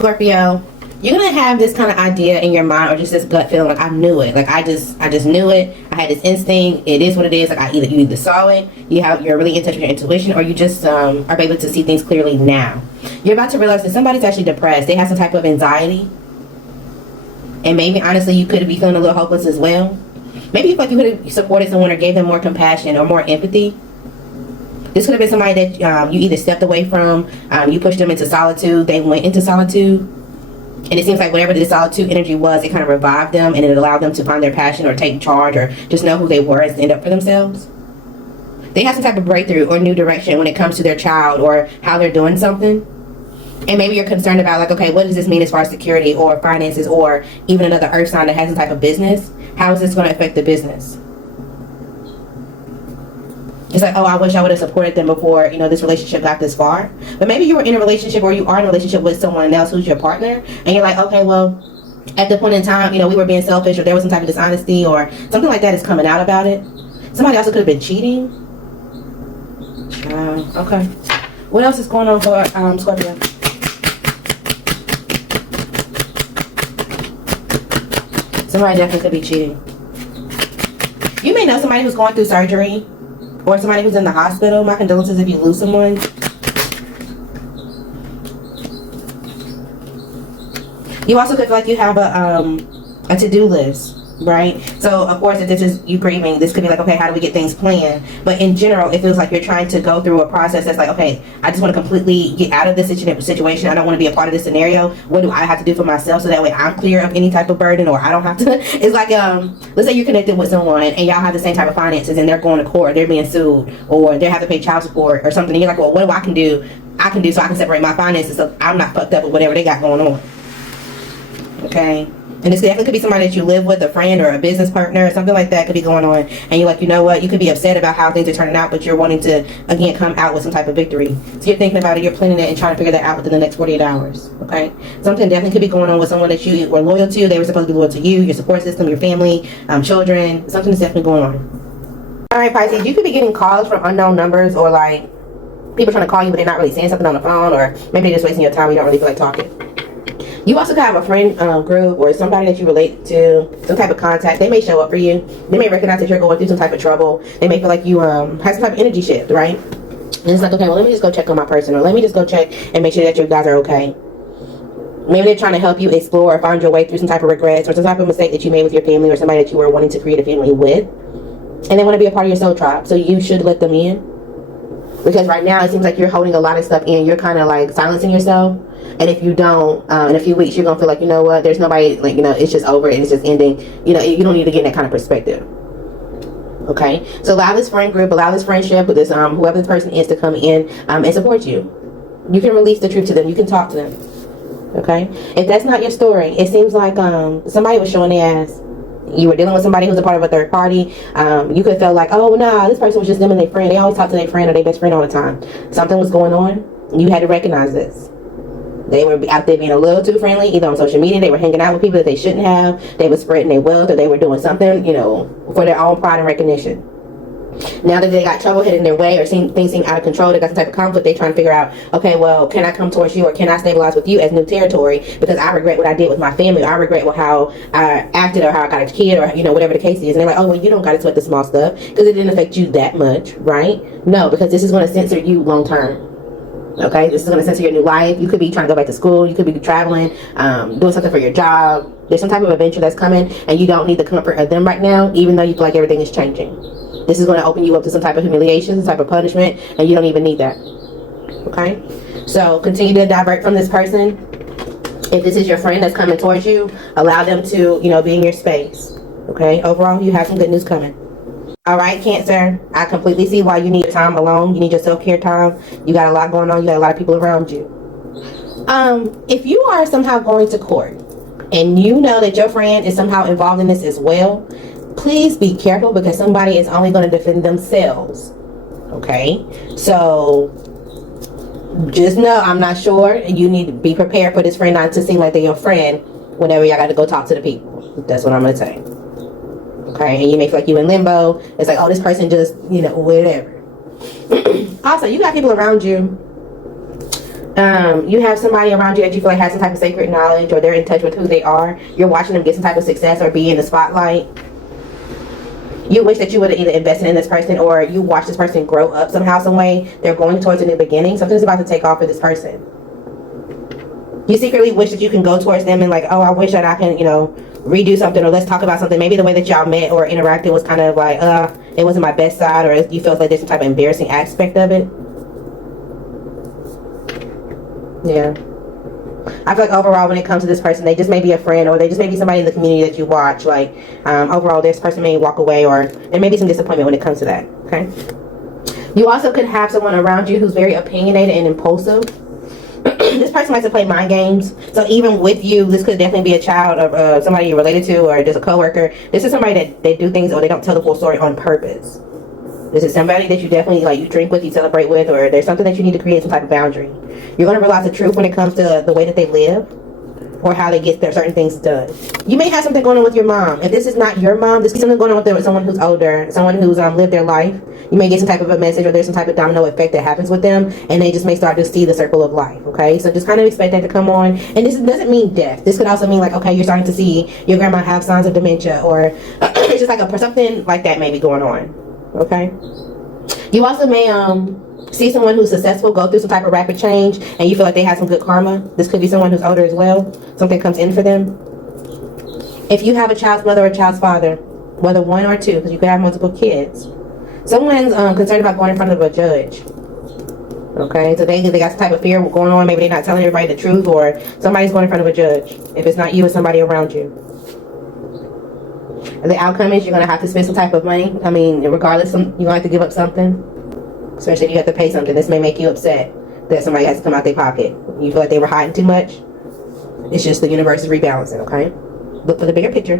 Scorpio, you're gonna have this kind of idea in your mind, or just this gut feeling, like I knew it, like I just knew it. I had this instinct. It is what it is. Like you either saw it, you're really in touch with your intuition, or you just are able to see things clearly now. You're about to realize that somebody's actually depressed. They have some type of anxiety, and maybe honestly, you could be feeling a little hopeless as well. Maybe you feel like you could have supported someone or gave them more compassion or more empathy. This could have been somebody that you either stepped away from, you pushed them into solitude, they went into solitude, and it seems like whatever the solitude energy was, it kind of revived them, and it allowed them to find their passion or take charge or just know who they were and stand up for themselves. They have some type of breakthrough or new direction when it comes to their child or how they're doing something. And maybe you're concerned about, like, okay, what does this mean as far as security or finances or even another earth sign that has some type of business? How is this going to affect the business? It's like, oh, I wish I would have supported them before, this relationship got this far. But maybe you were in a relationship, or you are in a relationship with someone else who's your partner, and you're like, okay, well, at the point in time, we were being selfish, or there was some type of dishonesty, or something like that is coming out about it. Somebody also could have been cheating. Okay. What else is going on for Scorpio? Somebody definitely could be cheating. You may know somebody who's going through surgery, or somebody who's in the hospital. My condolences if you lose someone. You also could feel like you have a to-do list, right? So of course, if this is you grieving, this could be like, okay, how do we get things planned? But in general, it feels like you're trying to go through a process that's like, okay, I just want to completely get out of this situation. I don't want to be a part of this scenario. What do I have to do for myself so that way I'm clear of any type of burden, or I don't have to? It's like, let's say you're connected with someone and y'all have the same type of finances, and they're going to court, they're being sued, or they have to pay child support or something. And you're like, well, what do I can do? I can do so I can separate my finances so I'm not fucked up with whatever they got going on. Okay. And this definitely could be somebody that you live with, a friend or a business partner or something like that could be going on. And you're like, you know what? You could be upset about how things are turning out, but you're wanting to, again, come out with some type of victory. So you're thinking about it, you're planning it, and trying to figure that out within the next 48 hours. Okay? Something definitely could be going on with someone that you were loyal to. They were supposed to be loyal to you, your support system, your family, children. Something is definitely going on. All right, Pisces, you could be getting calls from unknown numbers, or like people trying to call you, but they're not really saying something on the phone, or maybe they're just wasting your time. You don't really feel like talking. You also could have a friend group, or somebody that you relate to, some type of contact. They may show up for you. They may recognize that you're going through some type of trouble. They may feel like you have some type of energy shift, right? And it's like, okay, well, let me just go check on my person, or let me just go check and make sure that you guys are okay. Maybe they're trying to help you explore or find your way through some type of regrets or some type of mistake that you made with your family, or somebody that you were wanting to create a family with. And they want to be a part of your soul tribe, so you should let them in. Because right now it seems like you're holding a lot of stuff in. You're kind of like silencing yourself. And if you don't, in a few weeks, you're going to feel like, you know what, there's nobody, like, it's just over and it's just ending. You don't need to get in that kind of perspective. Okay? So allow this friend group, allow this friendship with this, whoever this person is, to come in and support you. You can release the truth to them. You can talk to them. Okay? If that's not your story, it seems like somebody was showing their ass. You were dealing with somebody who's a part of a third party. You could feel like, oh, nah, this person was just them and their friend. They always talk to their friend or their best friend all the time. Something was going on. You had to recognize this. They were out there being a little too friendly, either on social media. They were hanging out with people that they shouldn't have. They were spreading their wealth, or they were doing something, for their own pride and recognition. Now that they got trouble hitting their way, or things seem out of control, they got some type of conflict, they trying to figure out, okay, well, can I come towards you, or can I stabilize with you as new territory, because I regret what I did with my family, or I regret how I acted, or how I got a kid, or whatever the case is. And they're like, oh, well, you don't got to sweat the small stuff because it didn't affect you that much, right? No, because this is going to censor you long term. Okay, this is going to censor your new life. You could be trying to go back to school. You could be traveling, doing something for your job. There's some type of adventure that's coming, and you don't need the comfort of them right now, even though you feel like everything is changing. This is going to open you up to some type of humiliation, some type of punishment, and you don't even need that. Okay? So continue to divert from this person. If this is your friend that's coming towards you, allow them to, be in your space. Okay? Overall, you have some good news coming. All right, Cancer, I completely see why you need your time alone. You need your self-care time. You got a lot going on. You got a lot of people around you. If you are somehow going to court and you know that your friend is somehow involved in this as well, please be careful, because somebody is only going to defend themselves. Okay? So just know, I'm not sure. You need to be prepared for this friend not to seem like they're your friend whenever y'all got to go talk to the people. That's what I'm going to say. Okay, and you may feel like you're in limbo. It's like, oh, this person just, whatever. Also, you got people around you You have somebody around you that you feel like has some type of sacred knowledge, or they're in touch with who they are. You're watching them get some type of success or be in the spotlight. You wish that you would have either invested in this person, or you watch this person grow up somehow, some way. They're going towards a new beginning. Something's about to take off for this person. You secretly wish that you can go towards them and like, oh, I wish that I can, you know, redo something, or let's talk about something. Maybe the way that y'all met or interacted was kind of like, it wasn't my best side, or you felt like there's some type of embarrassing aspect of it. Yeah. I feel like overall, when it comes to this person, they just may be a friend, or they just may be somebody in the community that you watch. Like, overall, this person may walk away, or there may be some disappointment when it comes to that. Okay. You also could have someone around you who's very opinionated and impulsive. This person likes to play mind games. So even with you, this could definitely be a child of somebody you're related to, or just a coworker. This is somebody that they do things, or they don't tell the full story on purpose. This is somebody that you definitely, like, you drink with, you celebrate with, or there's something that you need to create some type of boundary. You're going to realize the truth when it comes to the way that they live, or how they get their certain things done. You may have something going on with your mom. If this is not your mom, this is something going on with someone who's older, someone who's lived their life. You may get some type of a message, or there's some type of domino effect that happens with them, and they just may start to see the circle of life. Okay, so just kind of expect that to come on. And this doesn't mean death. This could also mean like, okay, you're starting to see your grandma have signs of dementia, or it's just like something like that may be going on. Okay. You also may see someone who's successful go through some type of rapid change, and you feel like they have some good karma. This could be someone who's older as well. Something comes in for them. If you have a child's mother or a child's father, whether one or two, because you could have multiple kids, someone's concerned about going in front of a judge. Okay, so they got some type of fear going on. Maybe they're not telling everybody the truth, or somebody's going in front of a judge. If it's not you, it's somebody around you. And the outcome is you're going to have to spend some type of money. I mean, regardless, you're going to have to give up something. Especially if you have to pay something. This may make you upset that somebody has to come out their pocket. You feel like they were hiding too much. It's just the universe is rebalancing, okay? Look for the bigger picture.